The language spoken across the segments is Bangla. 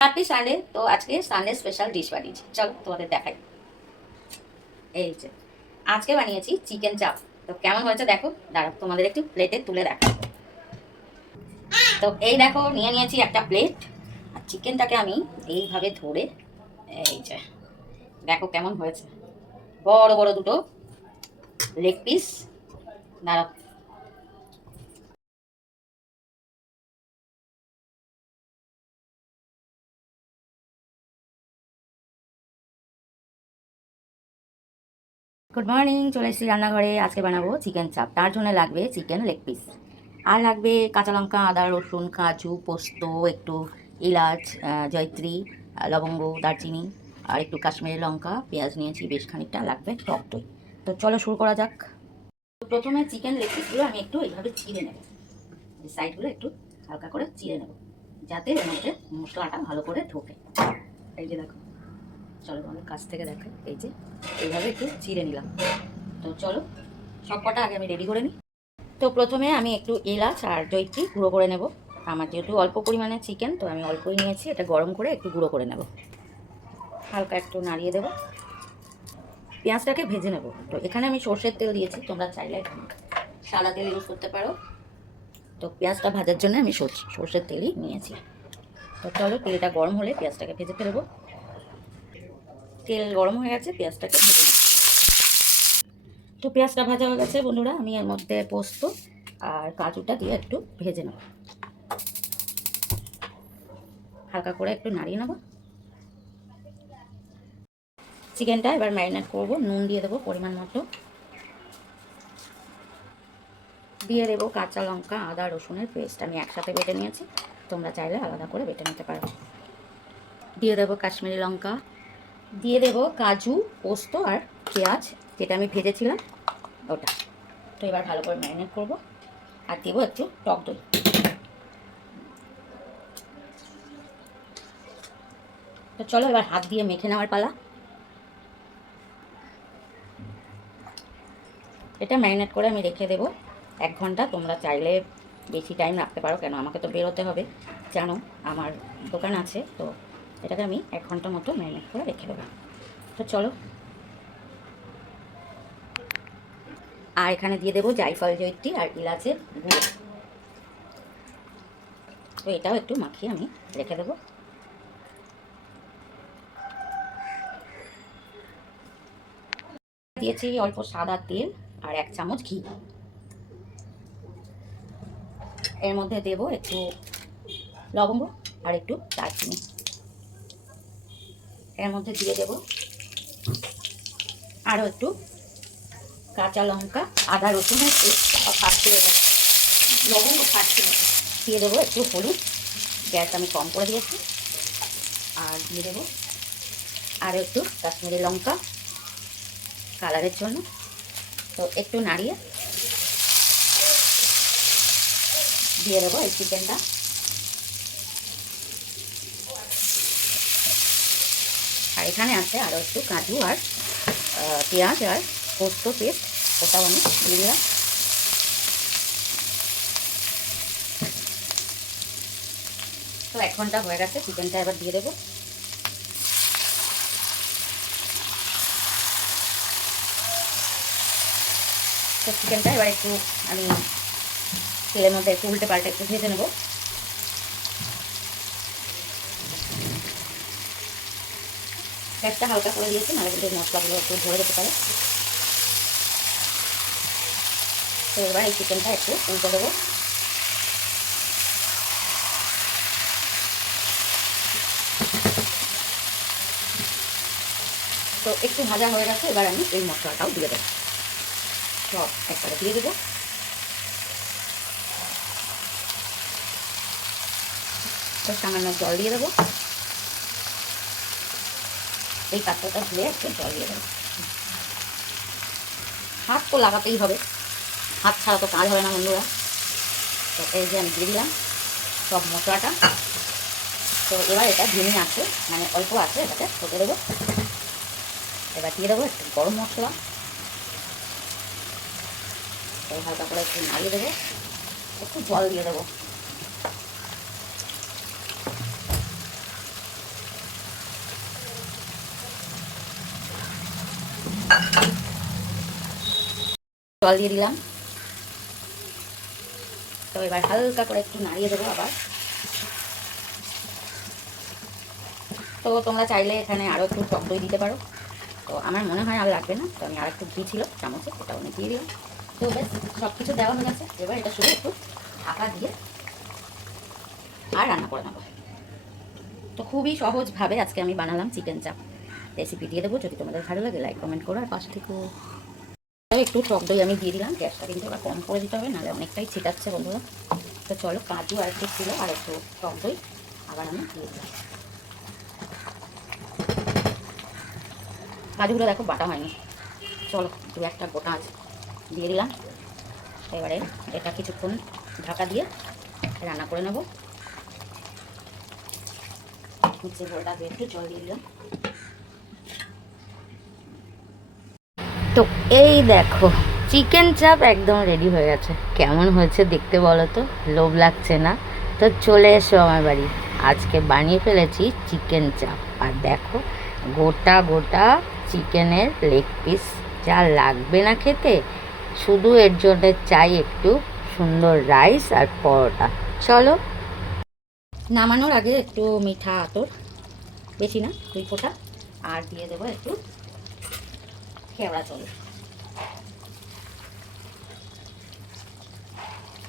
Happy Sunday. তো আজকে সানডে স্পেশাল ডিশ বানিয়েছি, চলো তোমাদের দেখাই। এই যে আজকে বানিয়েছি চিকেন চাপ। তো কেমন হয়েছে দেখো, দাঁড়াও তোমাদের একটু প্লেটে তুলে দেখাই। তো এই দেখো নিয়ে নিয়েছি একটা প্লেট, আর চিকেনটাকে আমি এইভাবে ধরে, এই যে দেখো কেমন হয়েছে, বড় বড় দুটো লেগ পিস। দাঁড়াও, গুড মর্নিং, চলে এসেছি রান্নাঘরে। আজকে বানাবো চিকেন চাপ। তার জন্য লাগবে চিকেন লেগ পিস, আর লাগবে কাঁচা লঙ্কা, আদা, রসুন, কাজু, পোস্ত, একটু এলাচ, জয়ত্রী, লবঙ্গ, দারচিনি, আর একটু কাশ্মীরি লঙ্কা, পেঁয়াজ নিয়েছি বেশ খানিকটা, লাগবে টক দই। তো চলো শুরু করা যাক। প্রথমে চিকেন লেগ পিসগুলো আমি একটু এইভাবে চিড়ে নেব, এই সাইডগুলো একটু হালকা করে চিড়ে নেব, যাতে এর মধ্যে মশলাটা ভালো করে ঢোকে। এই যে দেখো, চলো তোমাদের কাছ থেকে দেখাই। এই যে এইভাবে একটু চিড়ে নিলাম। তো চলো সব কটা আগে আমি রেডি করে নিই। তো প্রথমে আমি একটু এলাচ আর জয়িত্রী গুঁড়ো করে নেব। আমার যেহেতু অল্প পরিমাণে চিকেন, তো আমি অল্পই নিয়েছি। এটা গরম করে একটু গুঁড়ো করে নেব, হালকা একটু নাড়িয়ে দেব। পেঁয়াজটাকে ভেজে নেব। তো এখানে আমি সর্ষের তেল দিয়েছি, তোমরা চাইলে সাদা তেল ইউজ করতে পারো। তো পেঁয়াজটা ভাজার জন্য আমি সর্ষের তেলই নিয়েছি। তো চলো তেলটা গরম হলে পেঁয়াজটাকে ভেজে ফেলবো। তেল গরম হয়ে গেছে, পেঁয়াজটাকে ভেজে নেব। তো পেঁয়াজটা ভাজা হয়ে গেছে বন্ধুরা, আমি এর মধ্যে পোস্ত আর কাজুটা দিয়ে একটু ভেজে নেব, হালকা করে একটু নাড়িয়ে নেব। চিকেনটা এবার ম্যারিনেট করব। নুন দিয়ে দেবো পরিমাণ মতো, দিয়ে দেবো কাঁচা লঙ্কা, আদা, রসুনের পেস্ট। আমি একসাথে বেটে নিয়েছি, তোমরা চাইলে আলাদা করে বেটে নিতে পারো। দিয়ে দেবো কাশ্মীরি লঙ্কা, দিয়ে দেবো কাজু, পোস্ত আর পেঁয়াজ, যেটা আমি ভেজেছিলাম ওটা। তো এবার ভালো করে ম্যারিনেট করব, আর দেবো একটু টক দই। তো চলো এবার হাত দিয়ে মেখে নেওয়ার পালা। এটা ম্যারিনেট করে আমি রেখে দেবো 1 ঘন্টা। তোমরা চাইলে বেশি টাইম রাখতে পারো, কেন আমাকে তো বেরোতে হবে, জানো আমার দোকান আছে। তো এটাকে আমি 1 ঘন্টা মতো ম্যারিনেট করে রেখে দেবো। তো চলো, আর এখানে দিয়ে দেবো জায়ফল, জয়িত্রী আর ইলাচের গুঁড়ো। তো এটাও একটু মাখিয়ে আমি রেখে দেবো। দিয়েছি অল্প সাদা তেল আর 1 চামচ ঘি। এর মধ্যে দেবো একটু লবঙ্গ আর একটু দারচিনি। এর মধ্যে দিয়ে দেবো আরও একটু কাঁচা লঙ্কা, আদা, রসুনের পেস্ট ফাটতে দেবো, লবঙ্গ ফাটতে দেবো। দিয়ে দেবো একটু হলুদ, গ্যাস আমি কম করে দিয়েছি। আর দিয়ে দেবো আরও একটু কাশ্মীরি লঙ্কা কালারের জন্য। তো একটু নাড়িয়ে দিয়ে দেবো এই চিকেনটা। আর এখানে আছে আরও একটু কাজু আর পেঁয়াজ আর পোস্ত পেস্ট, ওটাও আমি দিয়ে দিলাম। তো 1 ঘন্টা হয়ে গেছে, চিকেনটা এবার দিয়ে দেবো। তো চিকেনটা এবার একটু আমি তেলের মধ্যে একটু উল্টে পাল্টে একটু ভেজে নেবো। গ্যাসটা হালকা করে দিয়েছি, নাহলে কিন্তু মশলাগুলো একটু ধরে যেতে পারে। তো এবার এই চিকেনটা একটু উল্টে দেবো। তো একটু ভাজা হয়ে গেছে, এবার আমি এই মশলাটাও দিয়ে দেবো, সব একসাথে দিয়ে দেবো। তো সামান্য জল দিয়ে দেবো, এই পাত্রটা ধুয়ে একটু জল দিয়ে দেবো। হাত তো লাগাতেই হবে, হাত ছাড়া তো কাজ হবে না বন্ধুরা। তো এই যে আমি দিয়ে দিলাম সব মশলাটা। তো এবার এটা ধিমি আছে, মানে অল্প আছে, এটাকে হতে দেবো। এবার দিয়ে দেবো একটু গরম মশলা, এই হালকা করে একটু নাড়িয়ে দেবো, একটু জল দিয়ে দেবো। জল দিয়ে দিলাম। তো এবার হালকা করে একটু নাড়িয়ে দেবো আবার। তো তোমরা চাইলে এখানে আরও একটু টক দই দিতে পারো, তো আমার মনে হয় আর লাগবে না, তো আমি আর একটু ঘি ছিল চামচে, ওটা আমি দিয়ে দিলাম। তো বেশ সব কিছু দেওয়া হয়ে গেছে, এবার এটা শুধু একটু ঢাকা দিয়ে আর রান্না করে নেবো। তো খুবই সহজভাবে আজকে আমি বানালাম চিকেন চাপ। রেসিপি দিয়ে দেবো, যদি তোমাদের ভালো লাগে লাইক কমেন্ট করো, আর পাশে থেকে একটু টক দই আমি দিয়ে দিলাম। গ্যাসটা কিন্তু এবার কম করে দিতে হবে, নাহলে অনেকটাই ছিটাচ্ছে বন্ধুরা। তো চলো, কাজু আর একটু ছিল আর একটু টক দই আবার আমি দিয়ে দিলাম। কাজুগুলো দেখো বাটা হয়নি, চলো দু একটা গোটা আছে দিয়ে দিলাম। এবারে এটা কিছুক্ষণ ঢাকা দিয়ে রান্না করে নেব। নিচে গোলটা দিয়ে একটু জল দিয়ে দিলাম। তো এই দেখো চিকেন চাপ একদম রেডি হয়ে গেছে। কেমন হয়েছে দেখতে বলো তো, লোভ লাগছে না? তো চলে এসো আমার বাড়ি, আজকে বানিয়ে ফেলেছি চিকেন চাপ। আর দেখো গোটা গোটা চিকেনের লেগ পিস, যা লাগবে না খেতে। শুধু এর জন্য চাই একটু সুন্দর রাইস আর পরোটা। চলো, নামানোর আগে একটু মিঠা আতর, বেশি না 2 ফোঁটা, আর দিয়ে দেবো একটু কেওড়া জল।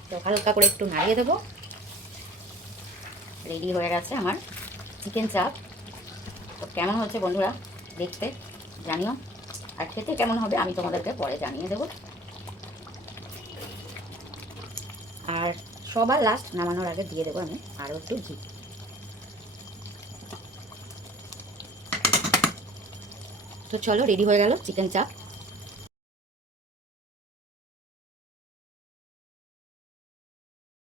তো হালকা করে একটু নাড়িয়ে দেবো। রেডি হয়ে গেছে আমার চিকেন চাপ। তো কেমন হচ্ছে বন্ধুরা দেখতে জানিও, আর খেতে কেমন হবে আমি তোমাদেরকে পরে জানিয়ে দেবো। আর সবার লাস্ট নামানোর আগে দিয়ে দেবো আমি আরও একটু ঘি। তো চলো, রেডি হয়ে গেল চিকেন চাপ।